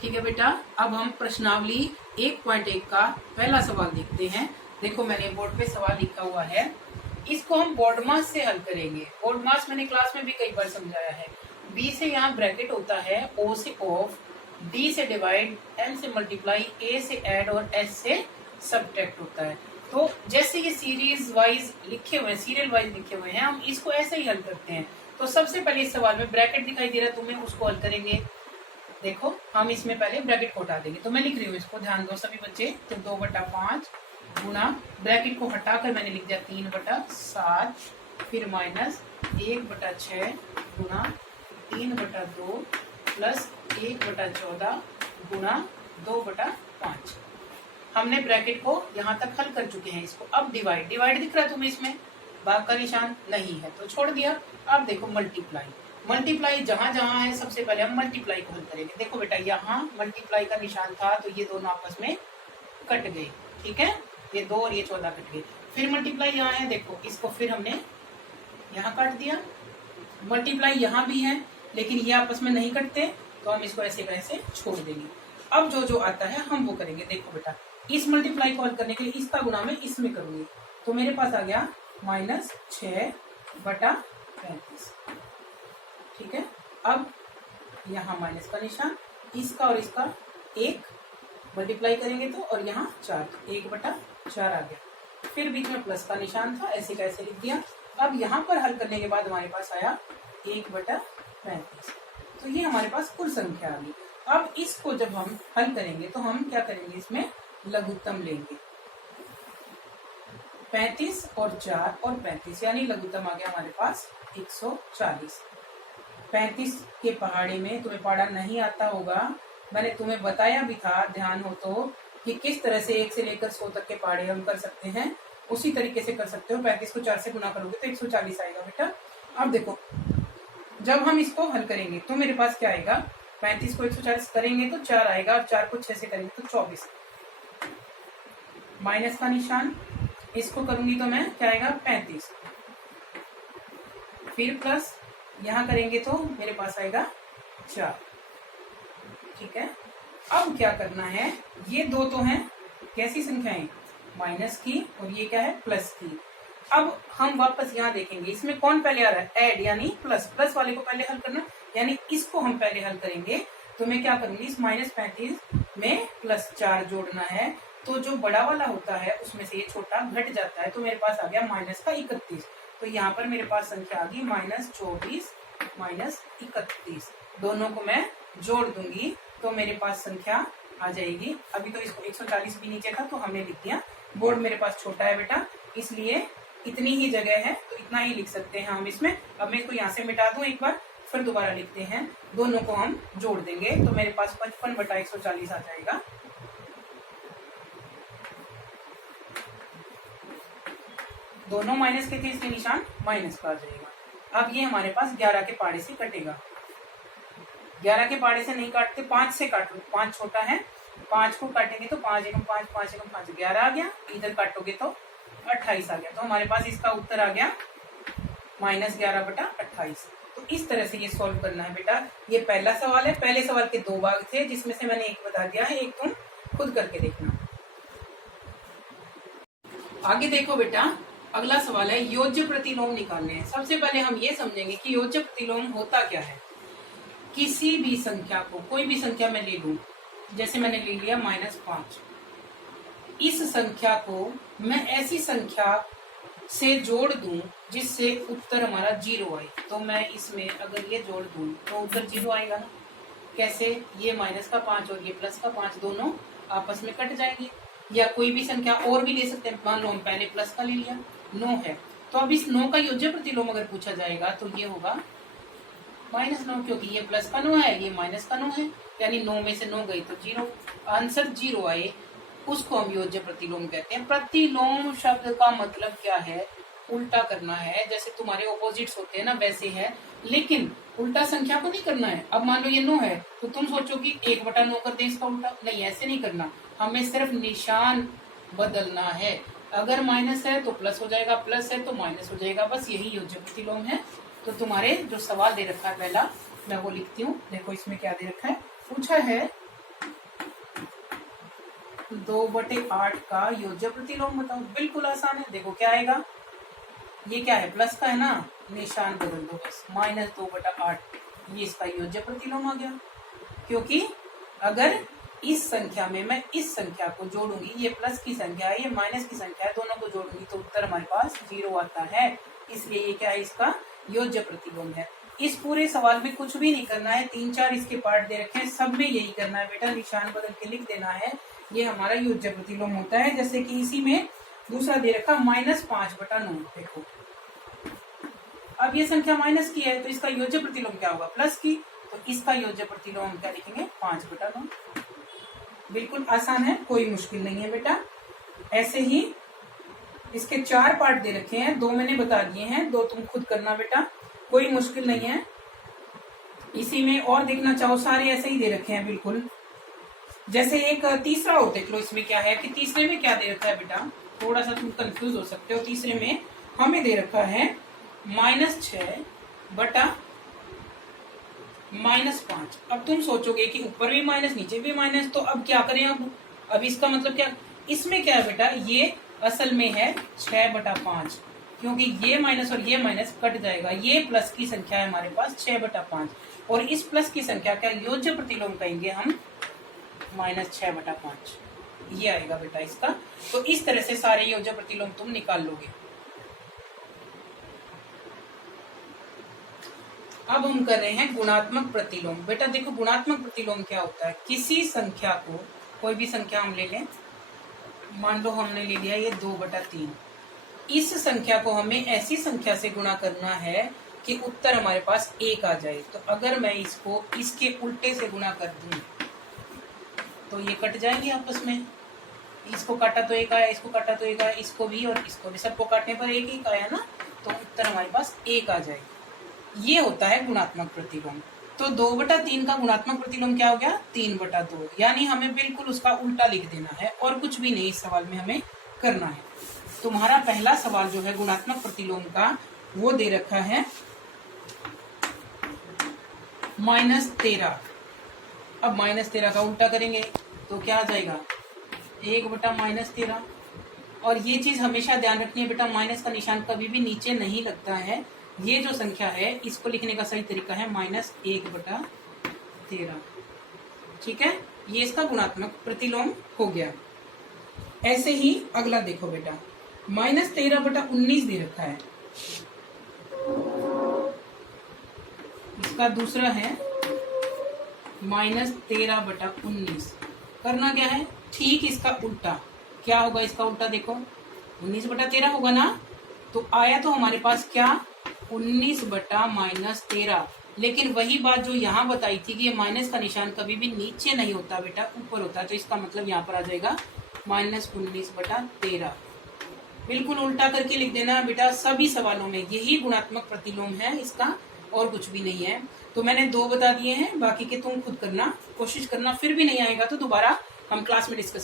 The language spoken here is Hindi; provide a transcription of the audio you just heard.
ठीक है बेटा, अब हम प्रश्नावली 1.1 का पहला सवाल देखते हैं। देखो मैंने बोर्ड पे सवाल लिखा हुआ है, इसको हम बोर्ड मास से हल करेंगे। बोर्ड मास मैंने क्लास में भी कई बार समझाया है। बी से यहाँ ब्रैकेट होता है, ओ से ऑफ, डी से डिवाइड, एम से मल्टीप्लाई, ए से ऐड और एस से सब्ट्रैक्ट होता है। तो जैसे ये सीरीज वाइज लिखे हुए हैं, सीरियल वाइज लिखे हुए हैं, हम इसको ऐसे ही हल करते हैं। तो सबसे पहले इस सवाल में ब्रैकेट दिखाई दे रहा है तुम्हें, उसको हल करेंगे। देखो हम इसमें पहले ब्रैकेट को हटा देंगे, तो मैं लिख रही हूँ इसको, ध्यान दो सभी बच्चे। तो 2/5 गुना ब्रैकेट को हटाकर मैंने लिख दिया 3/7, फिर माइनस 1/6 गुना 3/2 प्लस 1/14 गुना 2/5। हमने ब्रैकेट को यहाँ तक हल कर चुके हैं। इसको अब डिवाइड दिख रहा है तुम्हें, इसमें भाग का निशान नहीं है तो छोड़ दिया। अब देखो मल्टीप्लाई जहां जहां है सबसे पहले हम मल्टीप्लाई को हल करेंगे। देखो बेटा यहाँ मल्टीप्लाई का निशान था तो ये दोनों आपस में कट गए, ठीक है, ये 2 और ये 14 कट गए। फिर मल्टीप्लाई यहाँ है, देखो इसको फिर हमने यहाँ काट दिया। मल्टीप्लाई यहाँ भी है लेकिन ये आपस में नहीं कटते तो हम इसको ऐसे वैसे छोड़ देंगे। अब जो आता है हम वो करेंगे। देखो बेटा इस मल्टीप्लाई को हल करने के लिए इसका गुणा मैं इसमें करूंगी, तो मेरे पास आ गया -6/35, ठीक है। अब यहाँ माइनस का निशान, इसका और इसका 1 मल्टीप्लाई करेंगे तो, और यहाँ 4, तो 1/4 आ गया। फिर बीच में प्लस का निशान था, ऐसे कैसे लिख दिया। अब यहाँ पर हल करने के बाद हमारे पास आया 1/35, तो ये हमारे पास कुल संख्या आ गई। अब इसको जब हम हल करेंगे तो हम क्या करेंगे, इसमें लघुत्तम लेंगे। 35 और 4 और 35 यानी लघुत्तम आ गया हमारे पास 140। 35 के पहाड़े में तुम्हें पहाड़ा नहीं आता होगा, मैंने तुम्हें बताया भी था, ध्यान हो तो, कि किस तरह से 1 से लेकर 100 तक के पहाड़े हम कर सकते हैं, उसी तरीके से कर सकते हो। 35 को 4 से गुना करोगे तो 140 आएगा बेटा। अब देखो जब हम इसको हल करेंगे तो मेरे पास क्या आएगा, 35 को 140 करेंगे तो 4 आएगा, और 4 को 6 से करेंगे तो 24। माइनस का निशान, इसको करूंगी तो मैं क्या आएगा 35, फिर प्लस यहाँ करेंगे तो मेरे पास आएगा 4, ठीक है। अब क्या करना है, ये दो तो हैं कैसी संख्याएं, माइनस की, और ये क्या है प्लस की। अब हम वापस यहाँ देखेंगे, इसमें कौन पहले आ रहा है, ऐड यानी प्लस वाले को पहले हल करना, यानी इसको हम पहले हल करेंगे। तो मैं क्या करूंगी, इस -35 में +4 जोड़ना है, तो जो बड़ा वाला होता है उसमें से ये छोटा घट जाता है, तो मेरे पास आ गया -31। तो यहाँ पर मेरे पास संख्या आ गई -24 -31। दोनों को मैं जोड़ दूंगी तो मेरे पास संख्या आ जाएगी। अभी तो इसको 140 भी नीचे था तो हमने लिख दिया, बोर्ड मेरे पास छोटा है बेटा, इसलिए इतनी ही जगह है तो इतना ही लिख सकते हैं हम इसमें। अब मैं इसको यहाँ से मिटा दूं एक बार, फिर दोबारा लिखते हैं, दोनों को हम जोड़ देंगे तो मेरे पास 55/140 आ जाएगा। दोनों माइनस के थे इसलिए निशान माइनस का आ जाएगा। अब ये हमारे पास 11 के पाड़े से कटेगा। 11 के पाड़े से नहीं काटते, 5 से काट लो, 5 छोटा है, 5 को काटेंगे तो 5 एकम 5 5 एकम 5 11 आ गया, इधर काटोगे तो 28 आ गया। तो हमारे पास इसका उत्तर आ गया -11/28। तो इस तरह से ये सॉल्व करना है बेटा। ये पहला सवाल है, पहले सवाल के 2 भाग थे जिसमें से मैंने एक बता दिया है, एक तुम खुद करके देखना। आगे देखो बेटा, अगला सवाल है योज्य प्रतिलोम निकालने हैं। सबसे पहले हम ये समझेंगे कि योज्य प्रतिलोम होता क्या है। किसी भी संख्या को, कोई भी संख्या मैं ले लूं, जैसे मैंने ले लिया -5, इस संख्या को मैं ऐसी संख्या से जोड़ दूं जिससे उत्तर हमारा 0 आए, तो मैं इसमें अगर ये जोड़ दूं तो उत्तर 0 आएगा ना। कैसे, ये -5 और ये +5 दोनों आपस में कट जाएंगे। या कोई भी संख्या और भी ले सकते हैं, मान लो हम पहले प्लस का ले लिया, 9 है, तो अब इस 9 का योज्य प्रतिलोम अगर पूछा जाएगा तो ये होगा -9, क्योंकि ये प्लस का 9 है, ये माइनस का 9 है, यानी 9 में से 9 गई तो 0, आंसर 0 आए, उसको हम योज्य प्रतिलोम कहते हैं। प्रतिलोम शब्द का मतलब क्या है, उल्टा करना है। जैसे तुम्हारे ऑपोजिट्स होते हैं ना, वैसे है, लेकिन उल्टा संख्या को नहीं करना है। अब मान लो ये 9 है तो तुम सोचो कि 1/9 कर दे इसका उल्टा, नहीं, ऐसे नहीं करना, हमें सिर्फ निशान बदलना है। अगर माइनस है तो प्लस हो जाएगा, प्लस है तो माइनस हो जाएगा, बस यही योज्य प्रतिलोम है। तो तुम्हारे जो सवाल दे रखा है पहला, मैं वो लिखती हूँ। देखो इसमें क्या दे रखा है, पूछा है 2/8 का योज्य प्रतिलोम बताओ। बिल्कुल आसान है, देखो क्या आएगा, ये क्या है प्लस का है ना, निशान बदल दो बस, -2/8 ये इसका योज्य प्रतिलोम आ गया। क्योंकि अगर इस संख्या में मैं इस संख्या को जोड़ूंगी, ये प्लस की संख्या है, ये माइनस की संख्या है, दोनों को जोड़ूंगी तो उत्तर हमारे पास 0 आता है, इसलिए ये क्या है, इसका योज्य प्रतिलोम है। इस पूरे सवाल में कुछ भी नहीं करना है, 3-4 इसके पार्ट दे रखे हैं, सब में यही करना है बेटा, निशान बदल के लिख देना है, ये हमारा योज्य प्रतिलोम होता है। जैसे कि इसी में दूसरा दे रखा -5/9, देखो अब ये संख्या माइनस की है तो इसका योज्य प्रतिलोम क्या होगा, प्लस की, तो इसका योज्य प्रतिलोम हम क्या लिखेंगे, 5/9। बिल्कुल आसान है, कोई मुश्किल नहीं है बेटा। ऐसे ही इसके 4 पार्ट दे रखे हैं, 2 मैंने बता दिए हैं, 2 तुम खुद करना बेटा, कोई मुश्किल नहीं है। इसी में और देखना चाहो सारे ऐसे ही दे रखे हैं बिल्कुल। जैसे एक तीसरा और देख लो, इसमें क्या है कि तीसरे में क्या दे रखा है बेटा, थोड़ा सा तुम कंफ्यूज हो सकते हो। तीसरे में हमें दे रखा है -6/-5। अब तुम सोचोगे कि ऊपर भी माइनस नीचे भी माइनस, तो अब क्या करें, अब इसका मतलब क्या, इसमें क्या है बेटा, ये असल में है 6/5, क्योंकि ये माइनस और ये माइनस कट जाएगा, ये प्लस की संख्या है हमारे पास 6/5, और इस प्लस की संख्या का योज्य प्रतिलोम कहेंगे हम -6/5, ये आएगा बेटा इसका। तो इस तरह से सारे योज्य प्रतिलोम तुम निकाल लोगे। अब हम कर रहे हैं गुणात्मक प्रतिलोम। बेटा देखो गुणात्मक प्रतिलोम क्या होता है, किसी संख्या को, कोई भी संख्या हम ले लें, मान लो हमने ले लिया ये 2/3, इस संख्या को हमें ऐसी संख्या से गुणा करना है कि उत्तर हमारे पास 1 आ जाए। तो अगर मैं इसको इसके उल्टे से गुणा कर दूं तो ये कट जाएंगे आपस में, इसको काटा तो 1 आया, इसको काटा तो 1 आया, इसको भी और इसको भी, सबको काटने पर 1 आया ना, तो उत्तर हमारे पास 1 आ जाए। ये होता है गुणात्मक प्रतिलोम। तो 2/3 का गुणात्मक प्रतिलोम क्या हो गया, 3/2, यानी हमें बिल्कुल उसका उल्टा लिख देना है और कुछ भी नहीं इस सवाल में हमें करना है। तुम्हारा पहला सवाल जो है गुणात्मक प्रतिलोम का, वो दे रखा है -13। अब -13 का उल्टा करेंगे तो क्या आ जाएगा, 1/-13। और ये चीज हमेशा ध्यान रखनी है बेटा, माइनस का निशान कभी भी नीचे नहीं लगता है। ये जो संख्या है इसको लिखने का सही तरीका है -1/13। ठीक है, ये इसका गुणात्मक प्रतिलोम हो गया। ऐसे ही अगला देखो बेटा, -13/19 दे रखा है, इसका दूसरा है -13/19। करना क्या है, ठीक इसका उल्टा, क्या होगा इसका उल्टा, देखो 19/13 होगा ना, तो आया तो हमारे पास क्या 19/-13। लेकिन वही बात जो यहाँ बताई थी कि ये माइनस का निशान कभी भी नीचे नहीं होता बेटा, ऊपर होता है, तो इसका मतलब यहाँ पर आ जाएगा -19/13। बिल्कुल उल्टा करके लिख देना बेटा, सभी सवालों में यही गुणात्मक प्रतिलोम है इसका, और कुछ भी नहीं है। तो मैंने 2 बता दिए हैं, बाकी के तुम खुद करना, कोशिश करना, फिर भी नहीं आएगा तो दोबारा हम क्लास में डिस्कस